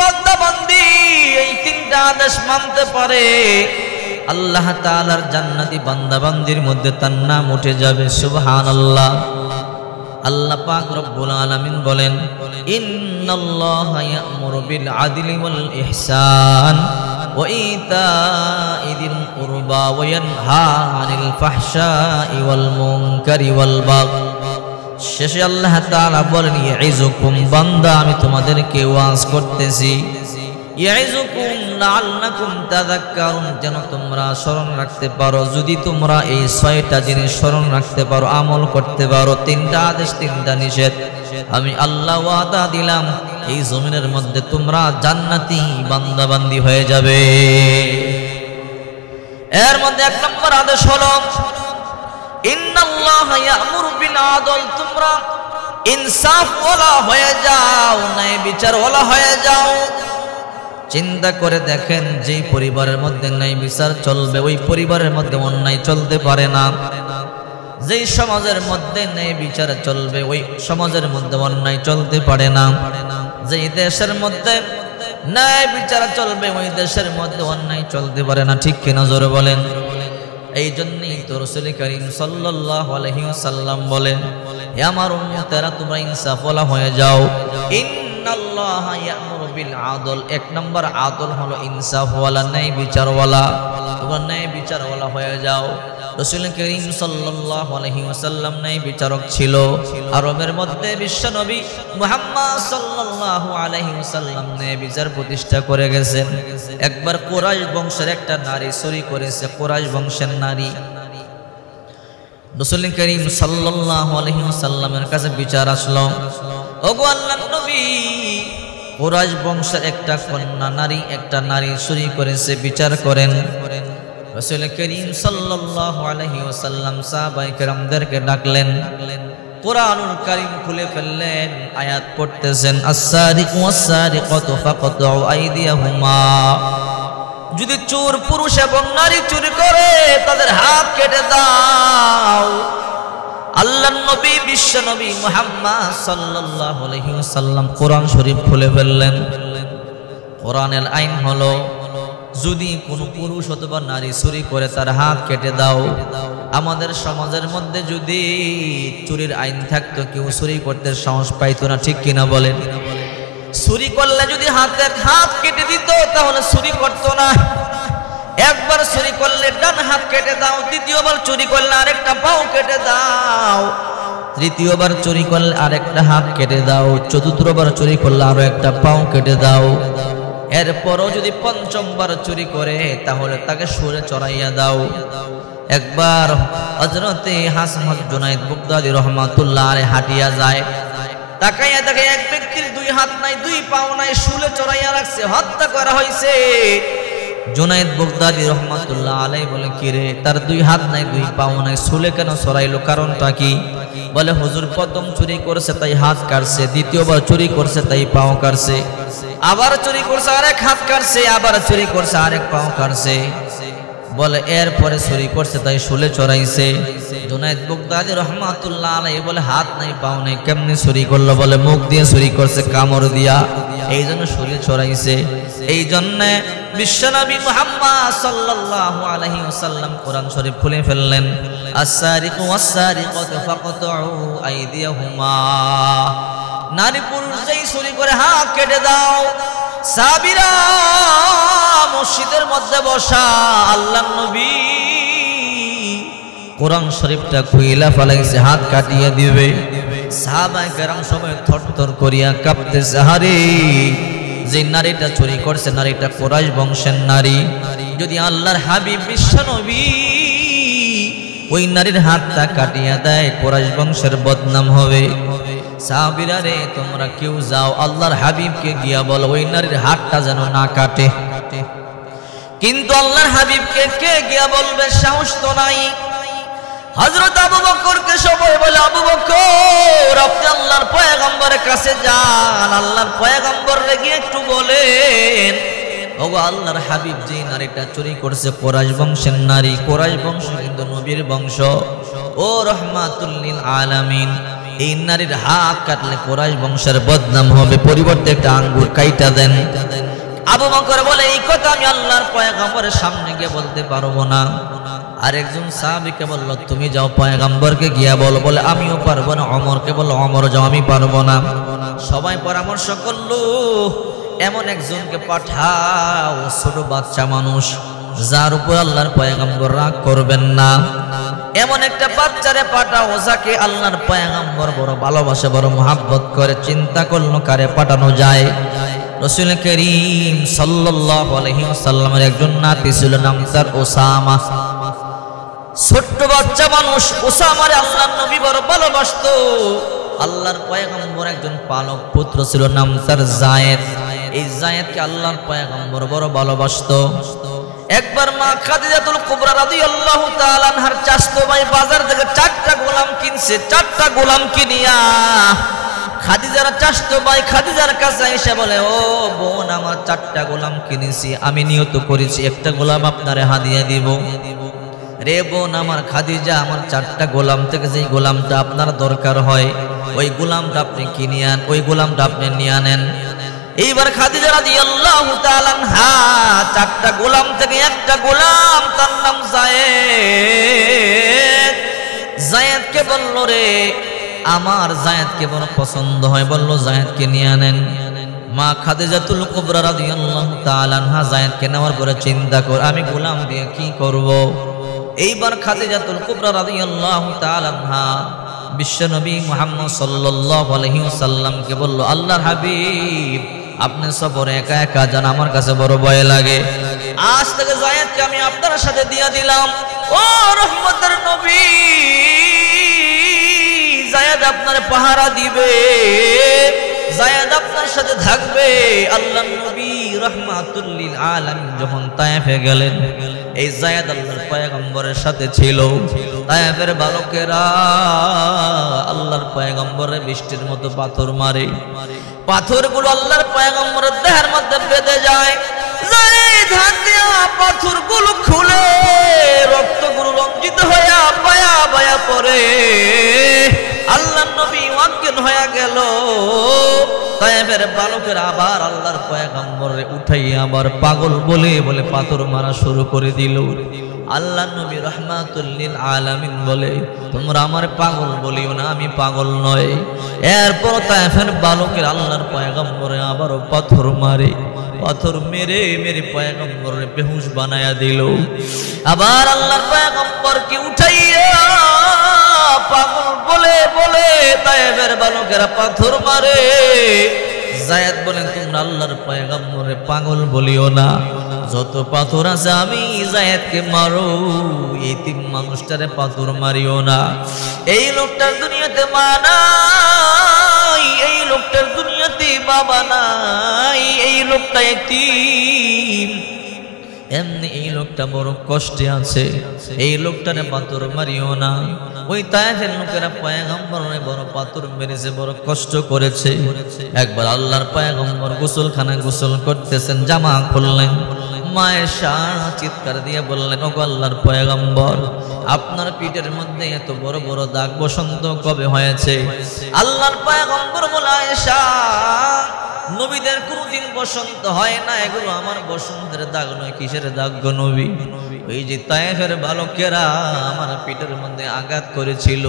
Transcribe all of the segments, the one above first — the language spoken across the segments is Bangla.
বান্দা বান্দি এই তিনটা আদেশ মানতে পারে, আল্লাহ তাআলার জান্নাতি বান্দা বান্দির মধ্যে তার নাম উঠে যাবে। সুবহানাল্লাহ। আল্লাহ পাক রব্বুল আলামিন বলেন, ইন্নাল্লাহা ইয়া'মুরু বিল আদলি ওয়াল ইহসান ওয়া ইতা'i যিল কুরবা ওয়া ইয়ানহা আনিল ফাহশাই ওয়াল মুনকারি ওয়াল বাগই। শেষে আল্লাহ তাআলা বলেন, ইয়াইযুকুম, বান্দা আমি তোমাদেরকে ওয়াজ করতেছি, ইয়াইযুকুম লাআল্লাকুম তাযাক্কারুন, যেন তোমরা স্মরণ রাখতে পারো। যদি তোমরা এই 6টা জিনিস স্মরণ রাখতে পারো, আমল করতে পারো, 3টা আদেশ 3টা নিষেধ, আমি আল্লাহ ওয়াদা দিলাম এই জমিনের মধ্যে তোমরা জান্নাতি বান্দা বান্দি হয়ে যাবে। এর মধ্যে 1 নম্বর আদেশ হলো ইন্নাল্লাহা ইয়া'মুরু বিল আদল, তোমরা ইনসাফ ওয়ালা হয়ে যাও, ন্যায় বিচার ওয়ালা হয়ে যাও। চিন্তা করে দেখেন, যেই পরিবারের মধ্যে ন্যায় বিচার চলবে ওই পরিবারের মধ্যে অন্যায় চলতে পারে না। যেই সমাজের মধ্যে ন্যায় বিচার চলবে ওই সমাজের মধ্যে অন্যায় চলতে পারে না। যেই দেশের মধ্যে ন্যায় বিচার চলবে ওই দেশের মধ্যে অন্যায় চলতে পারে না। ঠিক কিনা জোরে বলেন। এই জন্যই তো রাসূল করিম সাল্লাল্লাহু আলাইহি ওয়াসাল্লাম বলেন, হে আমার উম্মতেরা তোমরা ইনসাফওয়ালা হয়ে যাও। ইন্নাল্লাহা ইয়া'মুরু বিল আদল, 1 নম্বর আদল হলো ইনসাফওয়ালা, ন্যায় বিচারওয়ালা। তোমরা ন্যায় বিচারওয়ালা হয়ে যাও। রাসূল করিম সাল্লাল্লাহু আলাইহি ওয়াসাল্লাম ন্যায় বিচারক ছিল। আরবের মধ্যে বিশ্বনবী মুহাম্মদ সাল্লাল্লাহু আলাইহি ওয়াসাল্লাম ন্যায় বিচার প্রতিষ্ঠা করে গেছেন। একবার কুরাইশ বংশের একটা নারী চুরি করেছে, কুরাইশ বংশের নারী। রাসূল করিম সাল্লাল্লাহু আলাইহি ওয়াসাল্লামের কাছে বিচার আসলো, ওগো আল্লাহর নবী, কুরাইশ বংশের একটা কন্যা নারী, একটা নারী চুরি করেছে, বিচার করেন। রাসূল করিম সাল্লাল্লাহু আলাইহি ওয়াসাল্লাম সাহাবায়ে কেরামদেরকে ডাকলেন, কুরআনুল কারীম খুলে ফেললেন, আয়াত পড়তেছেন, আস-সারিকু ওয়াস-সারিকাতু ফাকতাউ আইদিয়াহুমা। যদি চোর পুরুষ এবং নারী চুরি করে তাদের হাত কেটে দাও। আল্লাহর নবী বিশ্ব নবী মুহাম্মদ সাল্লাল্লাহু আলাইহি ওয়াসাল্লাম কোরআন শরীফ খুলে ফেললেন। কোরআনের আইন হলো, যদি কোনো পুরুষ অথবা নারী চুরি করে তার হাত কেটে দাও। আমাদের সমাজের মধ্যে যদি চুরির আইন থাকতো কেউ চুরি করতে সাহস পাইতো না। ঠিক কিনা বলেন। চুরি করলে যদি হাত কেটে দিত তাহলে চুরি করতো না। একবার চুরি করলে ডান হাত কেটে দাও, দ্বিতীয়বার চুরি করলে আরেকটা পাও কেটে দাও, তৃতীয়বার চুরি করলে আরেকটা হাত কেটে দাও, চতুর্থবার চুরি করলে আরো একটা পাও কেটে দাও। এরপরও যদি পঞ্চমবার চুরি করে তাহলে তাকে সুরে চড়াইয়া দাও। একবার হযরতে হাসান জুনায়েদ বাগদাদী রাহমাতুল্লাহ আলাইহি হাঁটিয়া যায়, তাকাইয়া দেখে এক ব্যক্তির 2 হাত নাই, 2 পাও নাই, শুলে চড়াইয়া রাখছে, হত্যা করা হয়েছে। জুনায়েদ বাগদাদী রাহমাতুল্লাহ আলাইহি বলে, কি রে, তার 2 হাত নাই, 2 পাও নাই, শুলে কেন চড়াইলো, কারণটা কি? বলে, হুজুর প্রথম চুরি করছে তাই হাত কাটছে, দ্বিতীয়বার চুরি করছে তাই পাও কাটছে, আবার চুরি করছে আরেক হাত কাটছে, আবার চুরি করছে আরেক পাও কাটছে। বলে এরপরে চুরি করছে তাই শুলে চড়াইছে। জুনায়েদ বাগদাদী রাহমাতুল্লাহ আলাইহি বলে, হাত নাই পাও নাই, কেমনে চুরি করলো? বলে, মুখ দিয়ে চুরি করছে, কামড় দিয়া, এই জন্য শুলে চড়াইছে। এই জন্য বিশ্বনবী মুহাম্মদ সাল্লাল্লাহু আলাইহি ওয়াসাল্লাম কোরআন শরীফ খুলে ফেললেন, আস-সারিকু ওয়াস-সারিকাতু ফাকতাউ আইদিয়াহুমা। নারী পুরুষ যেই চুরি করে হাত কেটে দাও। সাহাবীরা মসজিদের মধ্যে বসা, আল্লাহর নবী কোরআন শরীফটা খুইলা ফেলাইছে, হাত কাটিয়ে দিবে। সাহাবায়ে কেরাম সবাই থরথর করিয়া কাঁপতেছে, আরে যে নারীটা চুরি করছে নারীটা কুরাইশ বংশের নারী, যদি আল্লাহর হাবিব বিশ্ব নবী ওই নারীর হাতটা কাটিয়া দেয় কুরাইশ বংশের বদনাম হবে। সাহাবীরা রে, তোমরা কেউ যাও আল্লাহর হাবিবকে গিয়া বলো ওই নারীর হাতটা যেন না কাটে। কিন্তু আল্লাহর হাবিবকে কে গিয়া বলবে? সাহস তো নাই। হযরত আবু বকরকে সবাই বলে, আবু বকর আপনি আল্লাহর পয়গম্বরের কাছে যান, আল্লাহর পয়গম্বরকে গিয়ে একটু বলেন, ওগো আল্লাহর হাবিব যে নারীটা চুরি করছে কুরাইশ বংশের নারী, কুরাইশ বংশ কিন্তু নবীর বংশ, ও রাহমাতুল লিল আলামিন, এই নারীর হাত কাটলে কুরাইশ বংশের বদনাম হবে, পরিবর্তে একটা আঙ্গুর কাইটা দেন। আবু বকর বলে এই কথা আমি আল্লাহর পয়গম্বরের সামনে গিয়ে বলতে পারবো না। আরেকজন সাহাবীকে বলল তুমি যাও পয়গম্বরকে গিয়া বলো। বলে আমিও পারবো না। ওমরকে বলল ওমর যাও, আমি পারবো না। সবাই পরামর্শ করলো এমন একজনকে পাঠাও, ছোট বাচ্চা মানুষ যার উপর আল্লাহর পয়গম্বর রাগ করবেন না, এমন একটা বাচ্চারে পাঠাও যাকে আল্লাহর পয়গম্বর বড় ভালোবাসে, বড় মহব্বত করে। চিন্তা করলো কারে পাঠানো যায়। রাসূল করিম সাল্লাল্লাহু আলাইহি ওয়াসাল্লামের একজন নাতি ছিল, নাম তার ওসামা। ছোট্ট বাচ্চা মানুষ ওসামারে আল্লাহর নবী বড় ভালোবাসতো। আল্লাহর পয়গম্বর একজন পালক পুত্র ছিল, নাম তার যায়েদ। এই যায়েদকে আল্লাহর পয়গম্বর বড় ভালোবাসতো। একবার মা খাদিজাতুল কুবরা রাদিয়াল্লাহু তাআলা আনহার চাচতো ভাই বাজার থেকে 4টা গোলাম কিনছে। 4টা গোলাম কিনিয়া খাদিজার চাচতো ভাই খাদিজার কাছে এসে বলে ও বোন, আমার 4টা গোলাম কিনেছি, আমি নিয়ত করেছি একটা গোলাম আপনারে হাদিয়া দিব। রে বোন আমার খাদিজা, আমার 4টা গোলাম থেকে যেই গোলামটা আপনার দরকার হয় ওই গোলামটা আপনি কিনে আন, ওই গোলামটা আপনি নিয়ে আনেন। এইবার খাদিজা রাদিয়াল্লাহু তাআলা আনহা 4টা গোলাম থেকে একটা গোলাম, তার নাম যায়েদ। যায়েদকে বলল রে আমার যায়েদকে বড় পছন্দ হয়, বলল যায়েদকে নিয়ে আনেন। মা খাদিজাতুল কুবরা রাদিয়াল্লাহু তাআলা আনহা যায়েদকে নেওয়ার পরে চিন্তা কর আমি গোলাম দিয়ে কি করব। এইবার খাদিজাতুল কুবরা রাদিয়াল্লাহু তাআলা আনহা বিশ্বনবী মুহাম্মদ সাল্লাল্লাহু আলাইহি ওয়াসাল্লামকে বলল আল্লাহর হাবিব আপনি সফরে একা একা যান, আমার কাছে বড় ভয় লাগে। আজ থেকে যায়েদকে আমি আপনার সাথে দিয়া দিলাম। ও রহমতের নবী, যায়েদ আপনার পাহারা দিবে, যায়েদ আপনার সাথে থাকবে। আল্লাহর নবী রাহমাতুল লিল আলামিন যখন তায়েফে গেলেন, এই যায়েদ আল্লাহর পয়গম্বরের সাথে ছিল। তায়েফের বালকেরা আল্লাহর পয়গম্বরের বৃষ্টির মতো পাথর মারে। পাথরগুলো আল্লাহর পয়গম্বরের দেহের মধ্যে বেঁধে যায়। যায়েদ হাত দিয়া পাথরগুলো খুলে রক্তগুলো রঞ্জিত হয়ে বায়া বায়া পড়ে। আল্লাহর নবী অজ্ঞান হয়ে গেল। তায়েফের বালকেরা আবার আল্লাহর পয়গম্বরে উঠাইয়া আবার পাগল বলে বলে পাথর মারা শুরু করে দিল। আল্লাহর নবী রাহমাতুল লিল আলামিন বলে তোমরা আমার পাগল বলিও না, আমি পাগল নয়। এরপর তায়েফের বালকের আল্লাহর পয়গম্বরে আবারও পাথর মারে। পাথর মেরে মেরে পয়গম্বরে বেহুশ বানায়া দিল। আবার আল্লাহর পয়গম্বরকে উঠাইয়া পাগল বলে বলে তায়েফের বালকেরা পাথর মারে। যায়েদ বলেন তোমরা আল্লাহর পয়গম্বরে পাগল বলিও না, যত পাথর আছে আমি যায়েদকে মারো, এতিম মানুষটারে পাথর মারিও না। এই লোকটার দুনিয়াতে মা নাই, এই লোকটার দুনিয়াতে বাবা নাই, এই লোকটা এতিম, এমনি এই লোকটা বড় কষ্টে আছে, এই লোকটারে পাথর মারিও না। ওই তায়েফের লোকেরা পয়গম্বরে বড় পাথর মেরেছে, বড় কষ্ট করেছে। একবার আল্লাহর পয়গম্বর গোসলখানায় গোসল করতেছেন, জামা খুললেন। মায়েশা চিৎকার দিয়ে বললেন ওগো আল্লাহর পয়গম্বর আপনার পিঠের মধ্যে এত বড় বড় দাগ বসন্ত কবে হয়েছে? আল্লাহর পয়গম্বর বলে আয়েশা নবীদের কোনদিন বসন্ত হয় না, এগুলো আমার বসন্তের দাগ নয়। কিসের দাগ গো নবী? ওই যে তায়েফের বালকেরা আমার পিঠের মধ্যে আঘাত করেছিল,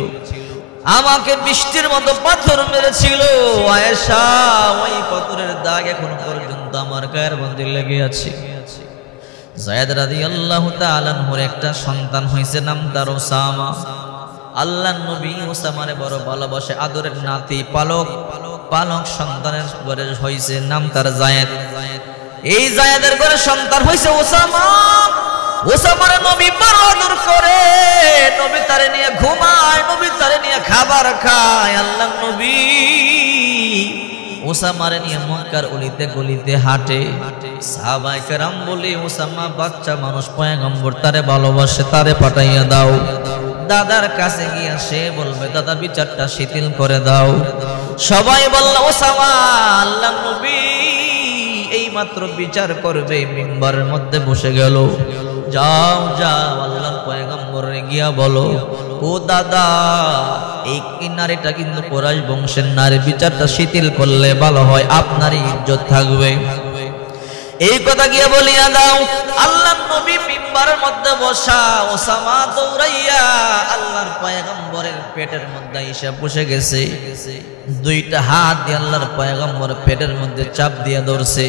আমাকে বৃষ্টির মতো পাথর মেরেছিল। আয়েশা ওই পাথরের দাগ এখন পর্যন্ত আমার গায়ের মধ্যে লেগে আছে। যায়েদ রাদিয়াল্লাহু তাআলা আনহুর একটা সন্তান হয়েছে, নাম তার ওসামা। আল্লাহর নবী ওসামারে বড় ভালোবাসে, আদরের নাতি, পালক পালক সন্তানের ঘরে হয়েছে, নাম তার যায়েদ। এই যায়েদের ঘরে সন্তান হয়েছে ওসামা। ওসামারে নবী বড় আদর করে, নবী তারে নিয়ে ঘুমায়, নবী তারে নিয়ে খাবার খায়। আল্লাহর নবী ওসামারে নিয়ে মক্কার অলিতে গলিতে হাঁটে। সাহাবায়ে কেরাম বলে ওসামা বাচ্চা মানুষ, পয়গম্বর তারে ভালোবাসে, তারে পাঠাইয়া দাও। দাদার কাছে গিয়া সে বলবে দাদা বিচারটা শিথিল করে দাও। সবাই বলল ওসামা আল্লাহর নবী এই মাত্র বিচার করবে, মিম্বরের মধ্যে বসে গেল। যাও যাও আল্লাহর পয়গম্বরে গিয়া বলো ও দাদা এই নারীটা কিন্তু কুরাইশ বংশের নারী, বিচারটা শিথিল করলে ভালো হয়, আপনারই ইজ্জত থাকবে। এই কথা গিয়ে বলিয়া দাও। আল্লাহর নবী মিম্বারের মধ্যে বসা, ওসামা দৌড়াইয়া আল্লাহর পয়গম্বরের পেটের মধ্যে এসে বসে গেছে। দুইটা হাত দিয়ে আল্লাহর পয়গম্বরের পেটের মধ্যে চাপ দিয়ে ধরছে।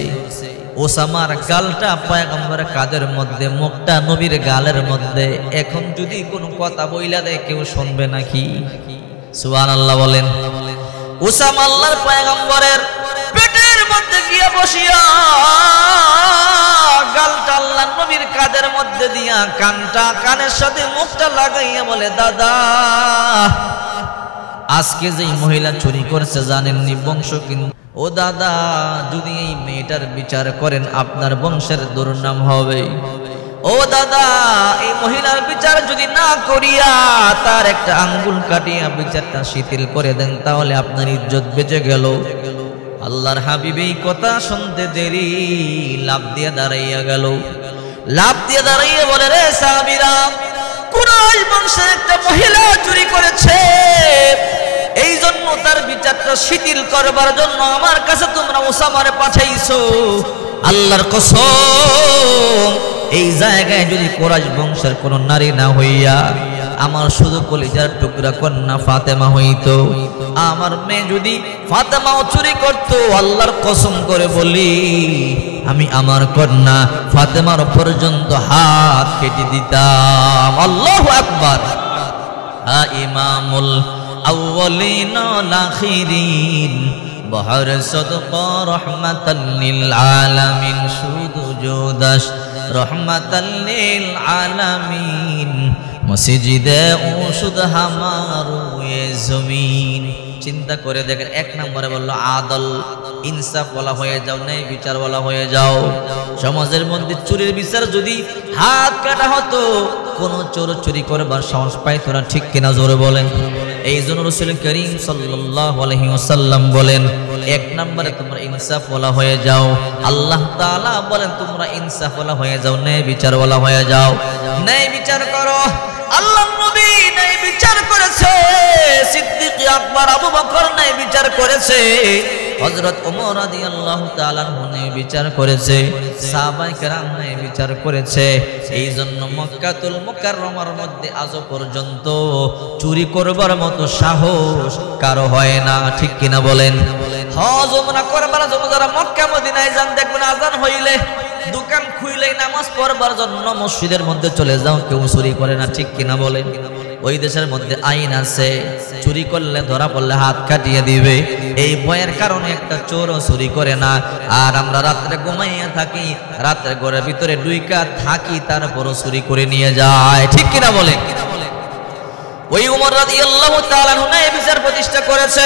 ওসামার গালটা পয়গম্বরের কাদের মধ্যে, মুখটা নবীর গালের মধ্যে। এখন যদি কোনো কথা বইলা দেয় কেউ শুনবে নাকি? সুবহানাল্লাহ বলেন। ওসামা আল্লাহর পয়গম্বরের পেটের মধ্যে গিয়া বসিয়া গালটা আল্লাহর নবীর কাদের মধ্যে দিয়া কানটা কানের সাথে মুখটা লাগাইয়া বলে, দাদা আজকে যেই মহিলা চুরি করেছে জানেননি বংশ কিন্তু, ও দাদা যদি এই মেয়েটার বিচার করেন আপনার বংশের দুর্নাম হবে। ও দাদা এই মহিলার বিচার যদি না করিয়া তার একটা আঙ্গুল কাটিয়া বিচারটা শিথিল করে দেন তাহলে আপনার ইজ্জত বেঁচে গেল। আল্লাহর হাবিব এই কথা শুনতে দেরি লাফ দিয়ে দাঁড়াইয়া গেল। লাফ দিয়ে দাঁড়াইয়া বলে, রে সাহাবীরা, কুরাইশ বংশের একটা মহিলা চুরি করেছে, এই জন্য তার বিচারটা শিথিল করবার জন্য আমার কাছে তোমরা ওসামারে পাঠাইছো। আল্লাহর কসম এই জায়গায় যদি কুরাইশ বংশের কোন নারী না হইয়া আমার শুধু কলিজার টুকরা কন্যা ফাতেমা হইতো, আমার মেয়ে যদি ফাতেমাও চুরি করতো, আল্লাহর কসম করে বলি আমি আমার কন্যা ফাতেমার পর্যন্ত হাত কেটে দিতাম। আল্লাহু আকবার। ইমামুল আউয়ালিন ওয়াল আখিরিন বহর সদকা রহমাতাল লিল আলামিন, শুধু জোদাস রহমাতাল লিল আলামিন, মসজিদে ওষুধ হামারু এ জমিন। চিন্তা করে দেখেন, এক নম্বরে বললো আদল, ইনসাফ বলা হয়ে যাও, ন্যায় বিচার বলা হয়ে যাও। সমাজের মধ্যে চুরির বিচার যদি হাত কাটা হতো কোন চোর চুরি করবার সাহস পাইতো না, ঠিক কিনা জোরে বলেন। এই জন্য রাসূল করিম সাল্লাল্লাহু আলাইহি ওয়াসাল্লাম বলেন, এক নম্বরে তোমরা ইনসাফ বলা হয়ে যাও। আল্লাহ তাআলা বলেন তোমরা ইনসাফ বলা হয়ে যাও, ন্যায় বিচার বলা হয়ে যাও। ন্যায় বিচার করো। আল্লাহর নবী ন্যায় বিচার করেছে, সিদ্দিক আকবর আবু বকর ন্যায় বিচার করেছে, হযরত ওমর রাদিয়াল্লাহু তাআলা আনহু ন্যায় বিচার করেছে, সাহাবায়ে কেরাম ন্যায় বিচার করেছে। এই জন্য মক্কাতুল মুকাররমার মধ্যে আজ পর্যন্ত চুরি করবার মতো সাহস কারো হয় না, ঠিক কিনা বলেন। হজ উমরা করবার জন্য যারা মক্কা মদিনায় যান দেখবেন আযান হইলে দোকান খুইলেই নামাজ পড়বার জন্য মসজিদের মধ্যে চলে যাও, কেউ চুরি করে না, ঠিক কিনা বলেন। ওই দেশের মধ্যে আইন আছে, চুরি করলে ধরা পড়লে হাত কাটিয়ে দিবে। এই ভয়ের কারণে একটা চোরও চুরি করে না। আর আমরা রাত্রে ঘুমাইয়া থাকি, রাত্রে ঘরের ভিতরে ডুইকা থাকি, তারপরও চুরি করে নিয়ে যায়, ঠিক কিনা বলেন। ওই উমর রাদিয়াল্লাহু তাআলা আনহু ন্যায় বিচার প্রতিষ্ঠা করেছে।